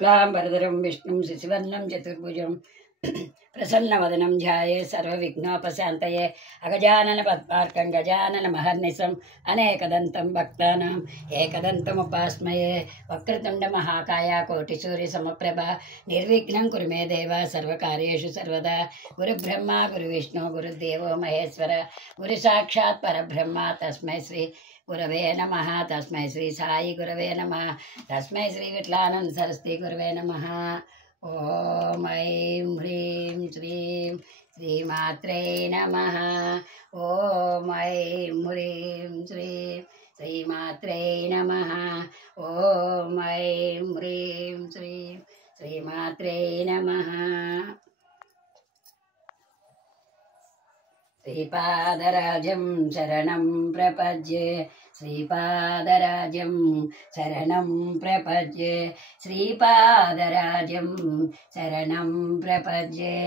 शुक्लांबरधरं विष्णुं शशिवर्णं चतुर्भुजं प्रसन्नवदनं ध्यायेत् सर्वविघ्नोपशान्तये अगजानन पद्मार्कं गजानन महर्निशम् अनेकदन्तं भक्तानाम् एकदन्तमुपास्महे वक्रतुण्ड महाकाय कोटिसूर्यसमप्रभा निर्विघ्नं कुरु मे देव सर्वकार्येषु सर्वदा गुरुब्रह्मा गुरुविष्णु गुरुदेवो महेश्वर गुरुसाक्षात् परब्रह्म तस्मै श्री गुरवे नमः तस्मै श्री साई गुरवे नमः तस्मै श्री विठलानंद सरस्वती गुरवे नमः। ओम ऐं ह्रीं श्रीं श्रीमात्रे नमः। ओम ऐं ह्रीं श्रीं श्रीमात्रे नमः। ओम ऐं ह्रीं श्रीं श्रीमात्रे नमः। श्रीपादराजं शरणं प्रपद्ये श्रीपादराजं शरणं प्रपद्ये श्रीपादराजं शरणं प्रपद्ये।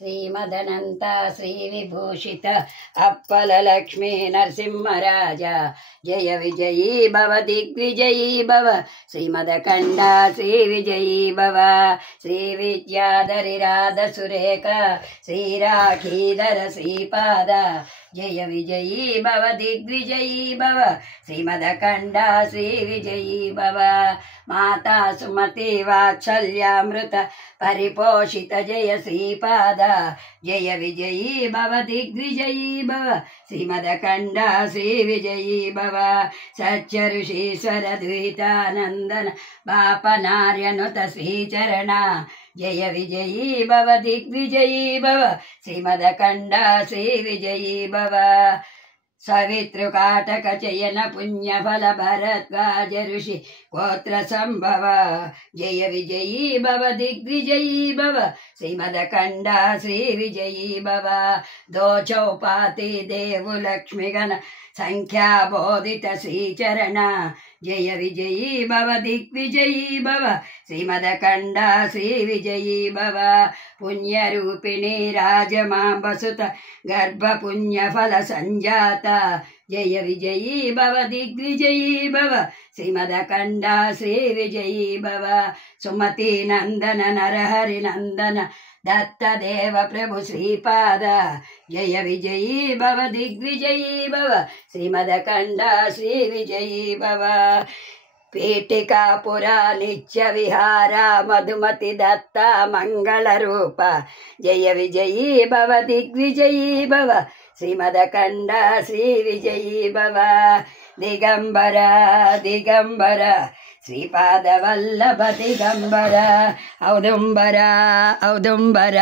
श्रीमदनन्त श्रीविभूषित अप्पललक्ष्मी नरसिंहराजा जय विजयी भव दिग्विजयी भव श्रीमदकण्ड श्रीविजयी भव श्रीविद्याधरिराधसुरेख श्रीराखीधर श्रीपाद जय विजयी भव दिग्विजयी भव श्रीमदकण्ड श्रीविजयी भव। माता सुमति वात्सल्यामृत परिपोषित जय श्रीपाद जय विजयी भव दिग्विजयी भव श्रीमदकण्ड श्रीविजयी भव। सच्चऋषीश्वर द्वैतानन्दन बापनार्यनुत श्रीचरण जय विजयी भव दिग्विजयी भव श्रीमदकण्ड श्रीविजयी भव। सवितृकाटक चयन पुण्यफल भरद्वाज ऋषि गोत्र संभव जय विजयी भव दिग्विजयी भव श्रीमदकण्ड श्रीविजयी भव। दो चौपाति देवु लक्ष्मीगण संख्या बोधित श्रीचरण जय विजयी भव दिग्विजयी भव श्रीमदकण्ड श्रीविजयी भव। पुण्यरूपिणी राजमाम्बसुत गर्भपुण्यफल संजाता जय विजयी भव दिग्विजयी भव श्रीमदकण्ड श्रीविजयी भव। सुमति नंदन नरहरि नंदन दत्तदेव प्रभु श्रीपाद जय विजयी भव दिग्विजयी भव श्रीमदकण्ड श्रीविजयी भव। पीठिकापुरा नित्य विहारा मधुमति दत्ता मंगल रूप जय विजयी भव दिग्विजयी भव श्रीमदकण्ड श्रीविजयी भव। दिगंबर दिगंबर श्रीपाद वल्लभ दिगंबर औदुंबर औदुंबर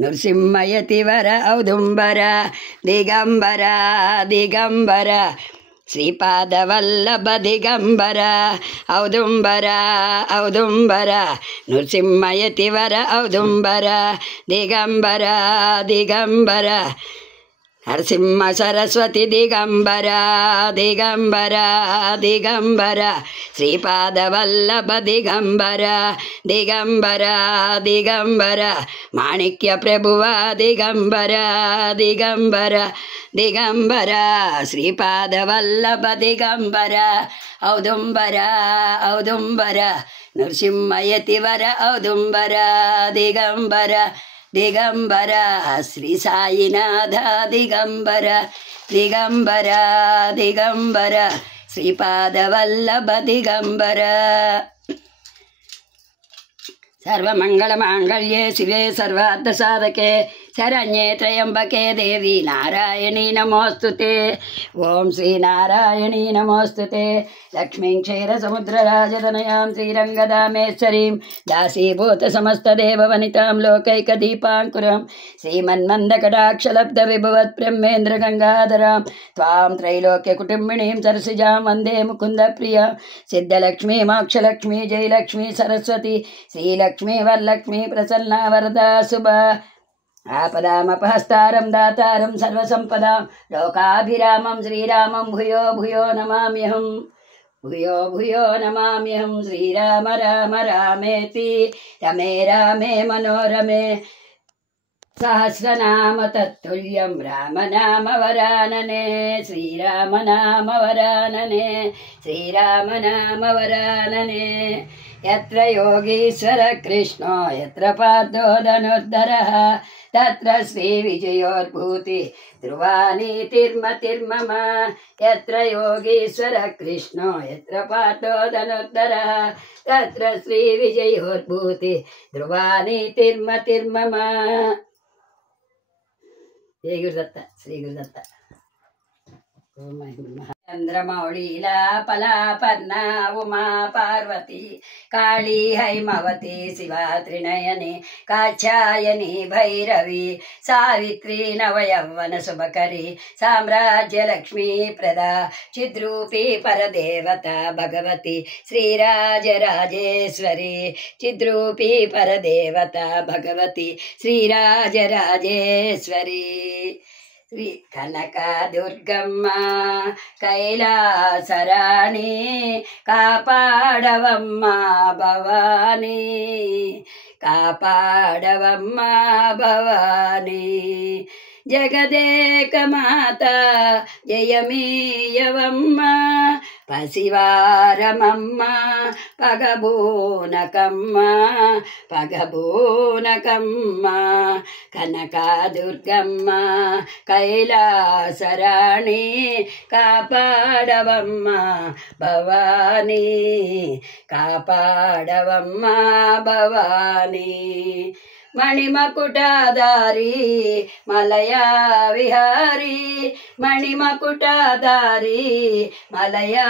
नृसिंहयतिवर औदुंबर दिगंबर दिगंबर श्रीपाद वल्लभ दिगंबर औदुंबर औदुंबर नृसिंहयतिवर औदुंबर दिगंबर दिगंबर नरसिंह सरस्वती दिगंबर दिगंबर दिगंबर श्रीपाद वल्लभ दिगंबर दिगंबर दिगंबर माणिक्य प्रभुव दिगंबर दिगंबर दिगंबर श्रीपाद वल्लभ दिगंबर औदुंबर औदुंबर नृसिंहयतिवर औदुंबर दिगंबर दिगंबर श्री साईनाथ दिगंबर दिगंबर दिगंबर श्रीपाद वल्लभ दिगंबर। सर्वमंगलमांगल्ये शिवे सर्वार्थसाधके शरण्ये त्र्यंबके देवी नारायणी नमोस्तुते। ओम श्री नारायणी नमोस्तुते। लक्ष्मीं क्षीरसमुद्रराजतनयां श्रीरङ्गदामेश्वरीं दासीभूत समस्तदेववनितां लोकैकदीपाङ्कुरं श्रीमन्मन्दकटाक्षलब्धविभवत्ब्रह्मेन्द्रगङ्गाधरां त्वां त्रैलोक्यकुटुम्बिनीं सरसिजां वन्दे मुकुन्दप्रिया। सिद्धलक्ष्मी मोक्षलक्ष्मी जयलक्ष्मी सरस्वती श्रीलक्ष्मी वरलक्ष्मी प्रसन्ना वरदा शुभा। आपदामपहस्तारं दातारं सर्वसम्पदां लोकाभिरामं श्रीरामं भूयो भूयो नमाम्यहम् भूयो भूयो नमाम्यहं। श्रीराम राम रामेति रमे रामे मनोरमे सहस्रनाम तत्तुल्यं राम नाम वरानने श्रीराम नाम वरानने श्रीराम नाम वरानने। यत्र योगीश्वर कृष्णो यत्र पार्थो धनुर्धरः तत्र श्रीविजयोर्भूति ध्रुवानीतिर्मतिर्मम यत्र योगीश्वर कृष्णो यत्र पार्थो धनुर्धरः तत्र श्रीविजयोर्भूति ध्रुवानीतिर्मतिर्मम। जय गुरुदत्त, श्री गुरुदत्त। चंद्रमौळीला पलापर्णा उमा पार्वती काली हैमवती शिवा त्रिनयनी कात्यायनी भैरवी सावित्री नवयौवन शुभकरी साम्राज्य लक्ष्मी प्रदा चिद्रूपी परदेवता भगवती श्रीराजराजेश्वरी चिद्रूपी परदेवता भगवती श्रीराजराजेश्वरी। श्री कनक दुर्गम्म कैलासराणी कापाडवम्मा भवानी कापाडवम्मा भवानी जगदेक माता जयमीयवम्म पसिवारमम्म पगबूनकम्म पगबूनकम्म कनकदुर्गम्म कैलासराणी कापाडवम्म भवानी कापाडवम्म भवानी मणिमकुटाधारी मलया विहारी मणिमकुटाधारी मलया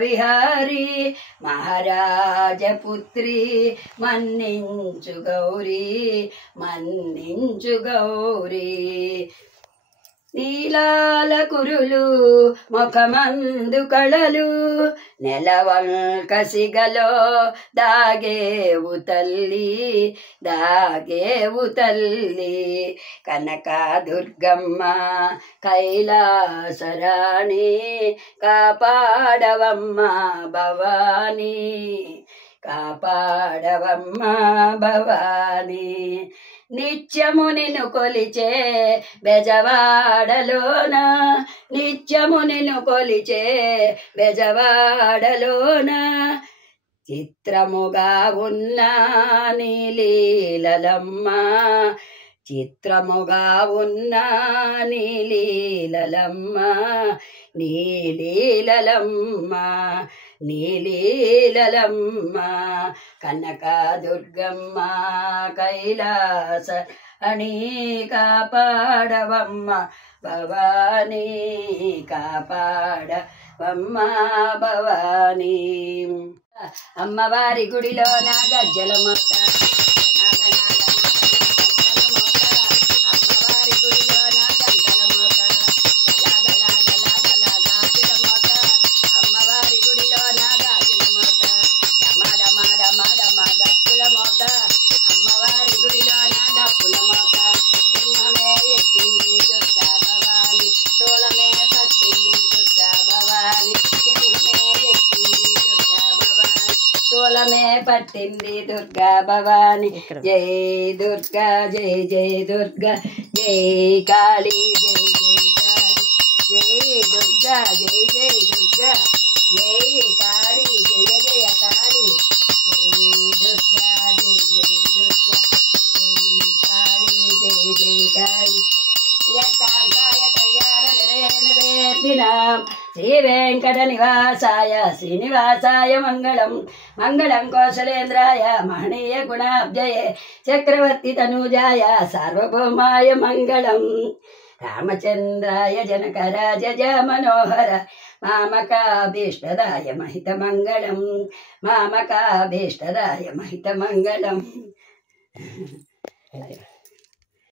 विहारी महाराजपुत्री मन्निंचु गौरी मन्निंचु गौरी నీలాల కురులు ముఖమందు కళలు నెలవంక సిగలో దాగేవు తల్లి దాగేవు తల్లి కనక దుర్గమ్మ కైలాసరాణి కాపాడవమ్మ భవానీ కాపాడవమ్మ భవానీ నిత్యము నిన్ను కొలిచే బెజవాడలోన నిత్యము నిన్ను కొలిచే బెజవాడలోన చిత్రముగా ఉన్న నీలీలలమ్మ చిత్రముగా ఉన్న నీలీలలమ్మ నీలీలలమ్మ నీలీలలమ్మ కనక దుర్గమ్మ కైలాస అణి కాపాడవమ్మ భవానీ కాపాడవమ్మ భవానీ అమ్మవారి గుడిలో నా గజ్జల మొత్త అమ్మవారి గుడిలో నా గంటల మోత అమ్మవారి గుడిలో నా గాజుల మోత డప్పుల మోత అమ్మవారి గుడిలో నా డప్పుల మోత సింహమే ఎక్కింది దుర్గా భవాని తోలమే పట్టింది దుర్గా భవాని సింహమే ఎక్కింది దుర్గా భవాని తోలమే పట్టింది దుర్గా భవాని జై దుర్గా జై జై దుర్గా జై కాళీ జై జై కాళీ జై దుర్గా జై జై దుర్గా జై కాళీ జయ జయ కాళీ జై దుర్గా జై జై దుర్గా జై కాళీ జై జై కాళీ ప్రియకాంతాయ కళ్యాణ నిరేర్దినాం శ్రీ వెంకట నివాసాయ శ్రీనివాసాయ మంగళం మంగళం కౌశలేంద్రాయ మహనీయ గుణాబ్జయే చక్రవర్తి తనూజాయ సార్వభౌమాయ మంగళం రామచంద్రాయ జనకరాజ మనోహర మామకాభీష్టదాయ మహితమంగళం మామకాభీష్టదాయ మహితమంగళం